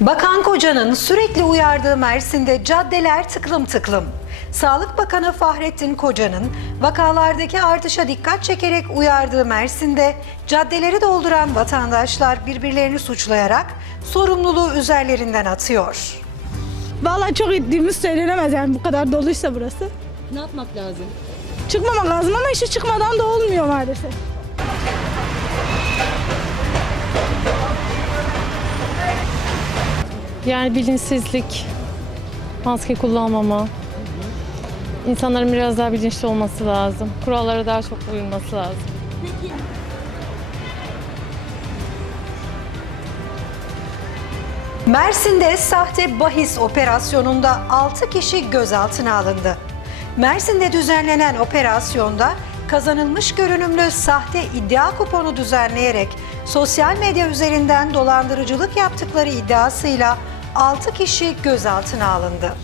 Bakan Koca'nın sürekli uyardığı Mersin'de caddeler tıklım tıklım. Sağlık Bakanı Fahrettin Koca'nın vakalardaki artışa dikkat çekerek uyardığı Mersin'de caddeleri dolduran vatandaşlar birbirlerini suçlayarak sorumluluğu üzerlerinden atıyor. Vallahi çok ettiğimiz söylenemez yani bu kadar doluysa burası. Ne yapmak lazım? Çıkmamak lazım ama işi çıkmadan da olmuyor maalesef. Yani bilinçsizlik, maske kullanmama. İnsanların biraz daha bilinçli olması lazım. Kurallara daha çok uyulması lazım. Mersin'de sahte bahis operasyonunda 6 kişi gözaltına alındı. Mersin'de düzenlenen operasyonda kazanılmış görünümlü sahte iddia kuponu düzenleyerek sosyal medya üzerinden dolandırıcılık yaptıkları iddiasıyla 6 kişi gözaltına alındı.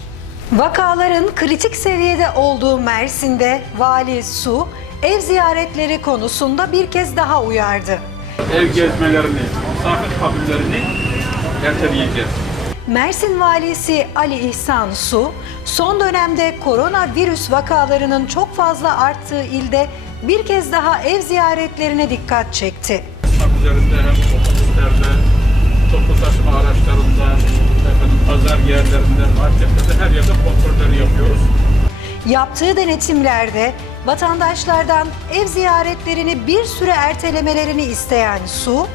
Vakaların kritik seviyede olduğu Mersin'de Vali Su ev ziyaretleri konusunda bir kez daha uyardı. ev gezmelerini, misafir kabullerini erteleyeceğiz. Mersin Valisi Ali İhsan Su, son dönemde koronavirüs vakalarının çok fazla arttığı ilde bir kez daha ev ziyaretlerine dikkat çekti. Üzerinde hem pazar yerlerinde, marketlerde her yerde kontrolleri yapıyoruz. Yaptığı denetimlerde vatandaşlardan ev ziyaretlerini bir süre ertelemelerini isteyen Su,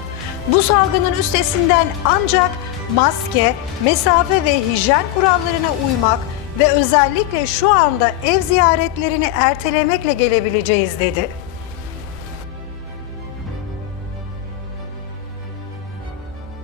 bu salgının üstesinden ancak maske, mesafe ve hijyen kurallarına uymak ve özellikle şu anda ev ziyaretlerini ertelemekle gelebileceğiz dedi.